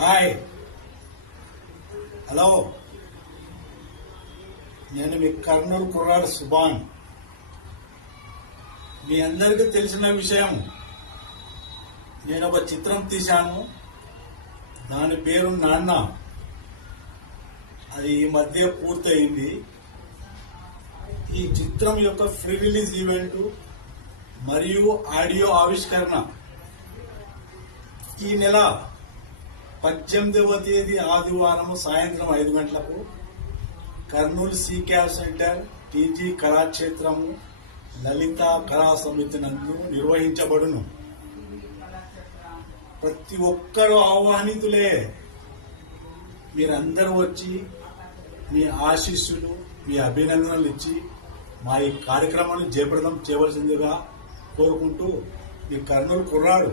Hi, hello. నేను మీ కర్నూలు కుర్రాడు సుభాన్. మీ అందరికీ తెలిసిన విషయం, నేను ఒక చిత్రం తీశాను. దాని పేరు నాన్న. అది ఈ మధ్య పూర్తయింది. ఈ చిత్రం యొక్క ఫ్రీ రిలీజ్ ఈవెంట్ మరియు ఆడియో ఆవిష్కరణ ఈ నెల 18వ తేదీ ఆదివారం సాయంత్రం 5 గంటలకు కర్నూలు సిక్యావ్ సెంటర్ టీజీ కళాక్షేత్రము లలిత కళా సమితి నందు నిర్వహించబడును. ప్రతి ఒక్కరూ ఆహ్వానితులే. మీరందరూ వచ్చి మీ ఆశీస్సులు, మీ అభినందనలు ఇచ్చి మా ఈ కార్యక్రమాన్ని జయప్రదం చేయవలసిందిగా కోరుకుంటూ, మీ కర్నూలు కుర్రాడు